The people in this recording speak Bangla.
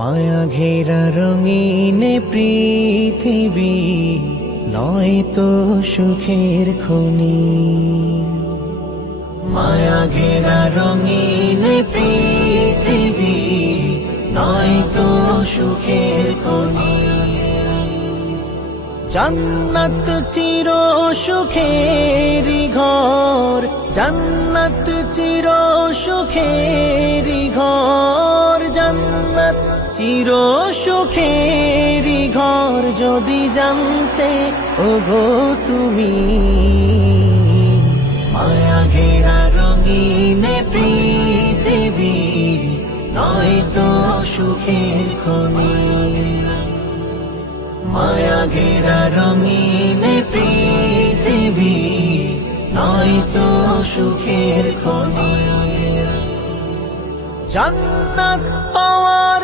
মায়া ঘেরা রঙিন পৃথিবী নয় তো সুখের খনি। মায়া ঘেরা রঙিন পৃথিবী নয় তো সুখের খনি। জান্নাত চির সুখের ঘর, জান্নাত চির সুখের ঘর, জান্নাত চির সুখের ঘর যদি জানতে ওগো তুমি। মায়া ঘেরা রঙিন পৃথিবী নয় তো সুখের খনি। মায়া ঘেরা রঙিন পৃথিবী নয় তো সুখের খনি। জান্নাত পাওয়ার